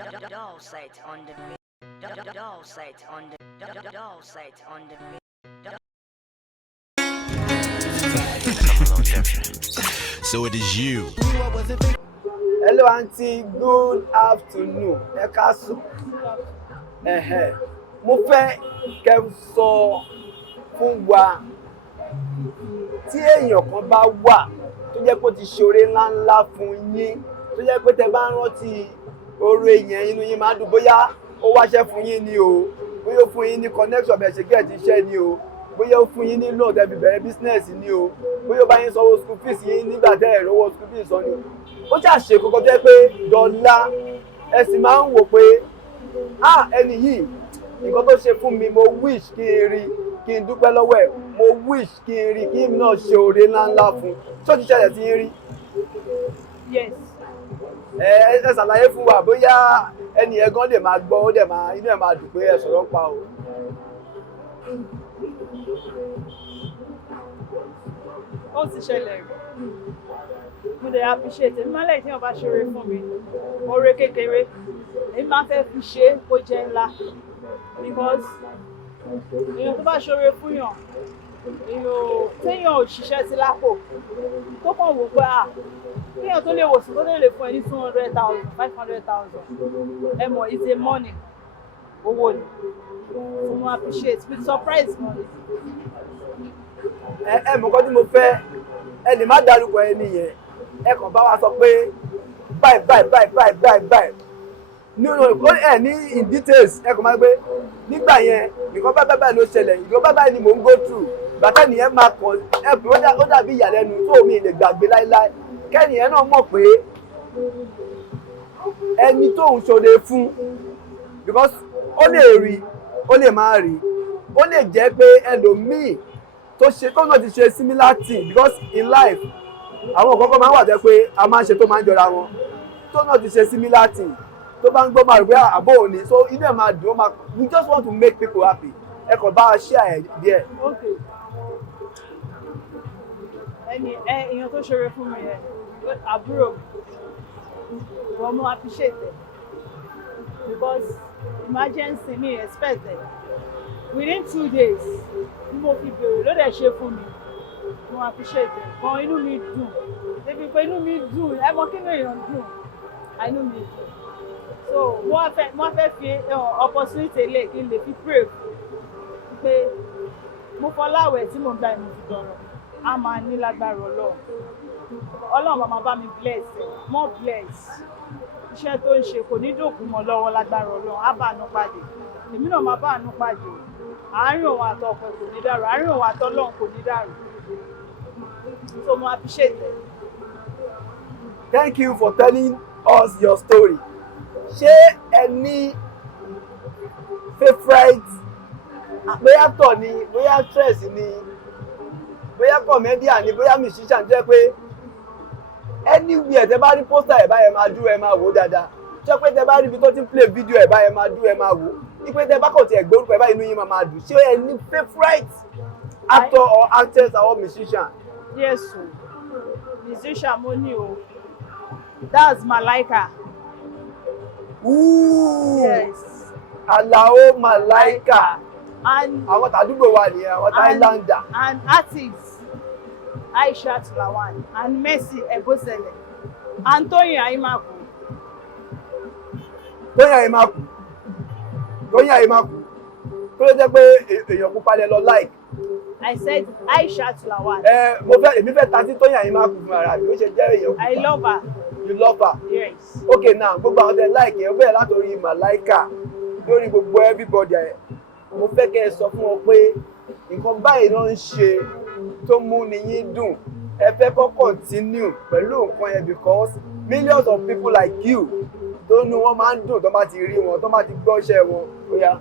Doll site on the doll site on the doll site on the So it is you. Hello, auntie. Good afternoon. Ẹ káàsán. Mo fẹ́ kẹ́ sọ fún wa tí èèyàn kan bá wà tó jẹ́ pé ó ti ṣe oore ńláńlá fún yín tó jẹ́ pé tẹ́ bá ń rántí oore yẹn inú yín máa dùn bóyá ó wáṣẹ́ fún yín ni o bóyá ó fún yín ní connection bẹ́ẹ̀ ṣe gẹ̀ẹ́tì iṣẹ́ ni o bóyá ó fún yín ní loan tẹ́ fi bẹ̀rẹ̀ business ni o bóyá ó bá yín sanwó school fees yín nígbà tẹ́ ẹ̀ rówó school fees san ni o ó ṣàṣe kókó tó jẹ́ pé dọ́là ẹ sì máa ń wò pé ẹni yìí nǹkan tó ṣe fún mi mo wish kí n rí kí n dúpẹ́ lọ́wọ́ ẹ̀ mo wish kí n rí kí n náà ṣe oore ńláńlá fún ṣó ti ṣẹlẹ̀ tí ń rí. Yes. ẹ ṣàlàyé fún wa bóyá ẹni yẹn gan lè máa gbọ́ ó dẹ̀ máa inú ẹ̀ máa dùn pé ẹ sọ̀rọ̀ pa o. Ó ti ṣẹlẹ̀ rí. Mo dẹ̀ appreciate èmi máa lẹ́yìn tí wọ́n bá ṣoore fún mi oore kékeré èmi máa fẹ́ fi ṣe é kó jẹ́ ńlá because èèyàn tó bá ṣoore fún yàn téèyàn ò ṣiṣẹ́ sí lápò tó kàn wò pé téèyàn tó lè wò sí tó lè fún ẹ ní 200,000 500,000 ẹ mọ̀ it's a money owó ni so mo appreciate with surprise money. ẹ mọ̀ nǹkan tí mo fẹ́ ẹ lè má dárúkọ ẹni yẹn ẹ kàn bá wa sọ pé báyìí nínú ẹ ní in details ẹ kàn máa gbé nígbà yẹn nǹkan báyìí ló ṣẹlẹ̀ nǹkan báyìí ni mò ń go through bàtà nìyẹn máa kàn ẹ pé ó dàbí ìyàlẹ́nu tó mi lè gbàgbé láíláí kẹ́nìyẹn náà mọ̀ pé ẹni tó ń ṣoore fún because ó lè rí ó lè má rí ó lè jẹ́ pé ẹlòmíì tó náà ti ṣe similar thing because in life àwọn kọ̀ọ̀kan máa ń wà jẹ́ pé a máa ń ṣe tó máa ń jọra wọn tó náà ti ṣe similar thing tó bá ń gbọ́ máa rò pé àbó òní so inú ẹ̀ máa dùn ó máa we just want to make people happy ẹ kàn bá a share ẹ̀ díẹ̀. Okay. Èèyàn tó ṣoore fún mi yẹn àbúrò wọn mo appreciate it because emergency me expect it within 2 days ni mo fi bèrè ló dẹ̀ ṣe fún mi mo appreciate it gan inú mi dùn débi pé inú mi dùn ẹ mọ kí ni èèyàn dùn inú mi dùn so mo fẹ́ fi opportunity lè kí n lè fi pray pé mo fọláwẹ̀ tí mo gba ìmọ̀ fi dọ̀rọ̀ a máa ní lágbára ọlọ́run máa bá mi bless ẹ̀ more bless iṣẹ́ tó ń ṣe kò ní dòkú mọ́ lọ́wọ́ lágbára ọlọ́run á bá àánú pàdé èmi náà máa bá àánú pàdé àárín òun àtọkọ kò ní dàrú àárín òun àtọlọ́run kò ní dàrú so mo appreciate it. Thank you for telling us your story. Ṣé ẹ ní favourite bóyá tọ̀ ni bóyá stress ni bóyá comedian ni bóyá musician jẹ́ pé anywhere tẹ bá rí poster ẹ̀ báyẹn máa dúró ẹ máa wò ó dáadáa jẹ́ pé tẹ bá rí ibi tó ti ń play video ẹ̀ báyẹn máa dúró ẹ máa wò ó wípé tẹ bá kàn tiẹ̀ gbé orúkọ ẹ̀ báyìí inú yín máa dùn ṣé ẹ ní favourite actor or actress or musician. Yes o musician mo ní o that's Malaika. Ooh. Yes. Alao Malaika. And àwọn tàdúgbò wa nìyẹn àwọn Thailander. And artists Aishat Lawal and Abosele and Toyin Toyin Aimaku tó ló jẹ́ pé èèyàn pupa lẹ lọ like. I said Aishat Lawal. Èmi fẹ́ ta sí Toyin Aimaku fún ara mi ó ṣe jẹ́ èèyàn pupa. I love her. You love her? Yes. Okay now gbogbo àwọn tẹ like yẹn bẹ́ẹ̀ látòrí Malaika lórí gbogbo everybody mo fẹ́ kẹ́ ẹ sọ fún wọn pé nǹkan báyìí ló ń ṣe tó mú ni yín dùn ẹ fẹ́ kọ́ continue pẹ̀lú nǹkan yẹn because millions of people like you tó nu wọn máa ń dùn tó bá ti rí wọn tó bá ti gbọ́ iṣẹ́ wọn ó yá.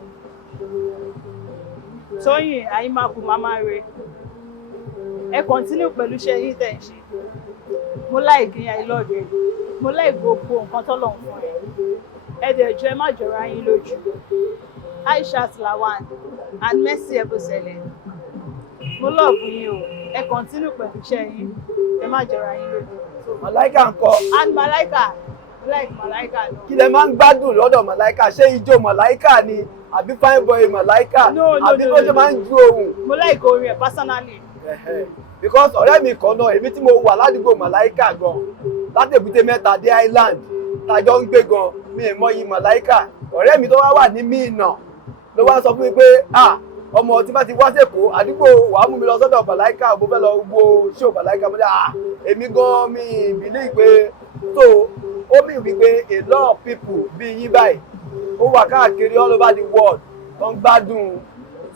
Toyin Aimaku mama re ẹ continue pẹ̀lú iṣẹ́ yín tẹ̀ ń ṣe mo like yín I love you mo like gbogbo nǹkan tọ́lọ̀ ń fún ẹ dẹ̀ jọ ẹ má jọra yín lójú. Aishat Lawal and Abosele mo love yín o ẹ continue pẹ̀lú iṣẹ́ yín ẹ má jọra yín lójú. Malaika ńkọ́. And Malaika like Malaika. Kí lẹ máa ń gbádùn lọ́dọ̀ Malaika? Ṣé ijó Malaika ni àbí fine boy Malaika? No, àbí bó ṣe máa ń ju ohùn? Mo like orin ẹ̀ personally. Because ọ̀rẹ́ mi kan náà, èmi tí mo wà ládùúgbò Malaika gan, láti Èbúté Mẹ́ta dé Island, tájọ́ ń gbé gan, mi ì mọyì Malaika. Ọ̀rẹ́ mi tó wá wà ní Mínà ló wá sọ fún mi pé ọmọ tí bá ti wá sẹ́kọ̀ọ́ àdúgbò wàá mú mi lọ sọ́dọ̀ Malaika, mo fẹ́ lọ wo show Malaika. Mo ní èmi gan mi ìbílẹ̀ pé so ó mì wípé a lot of people bí yín báyìí ó wà káàkiri all over the world tó ń gbádùn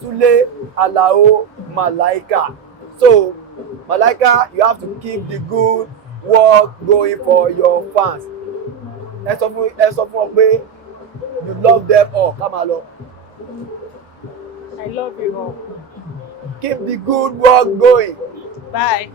Túlé Alao Malaika. So Malaika, you have to keep the good work going for your fans. Ẹ sọ fún ọ pé you love them all. Ká máa lọ. I love you all. Keep the good work going. Bye.